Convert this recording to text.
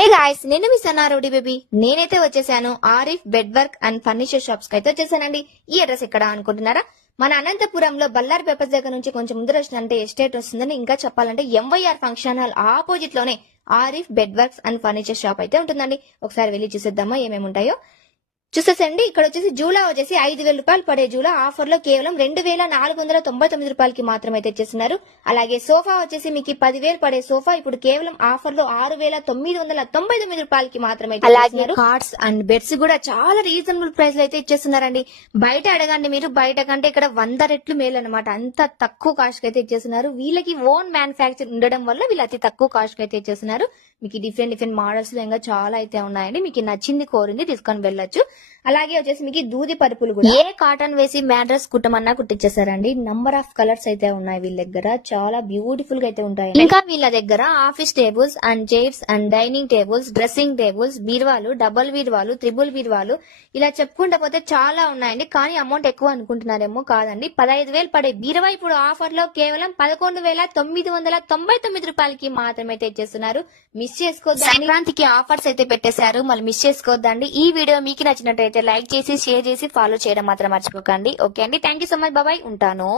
Hey guys, నేను మీ సన్నా rowdy baby. నేనైతే వచ్చేసాను Arif bed work and furniture shops కి అయితే వచ్చేసానండి. ఈ అడ్రస్ ఎక్కడ అనుకుంటున్నారా? మన అనంతపురంలో బల్లారి పేపర్స్ దగ్గర నుంచి కొంచెం ముందు వచ్చినంటే ఎస్టేట్ వస్తుందని, ఇంకా చెప్పాలంటే ఎంవైఆర్ ఫంక్షన్ హాల్ ఆపోజిట్ లోనే Arif bed works and furniture shop అయితే ఉంటుందండి. ఒకసారి వెళ్ళి చూసేద్దామా ఏమేమి ఉంటాయో. చూసేసండి, ఇక్కడ వచ్చేసి జూలా వచ్చేసి 5,000 రూపాయలు పడే జూలా ఆఫర్ లో కేవలం 2,499 రూపాయలకి మాత్రమే తెచ్చేస్తున్నారు. అలాగే సోఫా వచ్చేసి మీకు 10,000 పడే సోఫా ఇప్పుడు కేవలం ఆఫర్ లో 6,999 రూపాయలకి మాత్రమే. అలాగే కార్డ్స్ అండ్ బెడ్స్ కూడా చాలా రీజనబుల్ ప్రైస్ లో అయితే ఇచ్చేస్తున్నారండి. బయట అడగండి, మీరు బయట కంటే ఇక్కడ 100 రెట్లు మేలు అనమాట. అంత తక్కువ కాస్ట్ కి అయితే ఇచ్చేస్తున్నారు. వీళ్ళకి ఓన్ మ్యానుఫ్యాక్చర్ ఉండడం వల్ల వీళ్ళు అతి తక్కువ కాస్ట్ కి అయితే ఇచ్చేస్తున్నారు. మీకు డిఫరెంట్ మోడల్స్ లో ఇంకా చాలా అయితే ఉన్నాయండి. మీకు నచ్చింది కోరింది తీసుకొని వెళ్ళొచ్చు. అలాగే వచ్చేసి మీకు దూది పరుపులు కూడా ఏ కాటన్ వేసి మ్యాట్రస్ కుట్టమన్నా కుట్టించేసారండి. నంబర్ ఆఫ్ కలర్స్ అయితే ఉన్నాయి వీళ్ళ దగ్గర, చాలా బ్యూటిఫుల్ గా అయితే ఉంటాయి. ఇంకా వీళ్ళ దగ్గర office tables and chairs and dining tables, dressing tables, బీరువాలు, డబుల్ బీరువాలు, త్రిబుల్ బీరువాలు ఇలా చెప్పుకుంటా పోతే చాలా ఉన్నాయండి. కానీ అమౌంట్ ఎక్కువ అనుకుంటున్నారేమో, కాదండి. 15,000 పడే బీరువా ఇప్పుడు ఆఫర్ లో కేవలం 11,999 రూపాయలకి మాత్రమే తెచ్చేస్తున్నారు. మిస్ చేసుకోవద్దు. సంక్రాంతికి ఆఫర్స్ అయితే పెట్టేశారు, మళ్ళీ మిస్ చేసుకోవద్దండి. ఈ వీడియో మీకు నచ్చినట్టయితే లైక్ చేసి, షేర్ చేసి, ఫాలో చేయడం మాత్రం మర్చిపోకండి. ఓకే అండి, థ్యాంక్ యూ సో మచ్, బాబాయ్, ఉంటాను.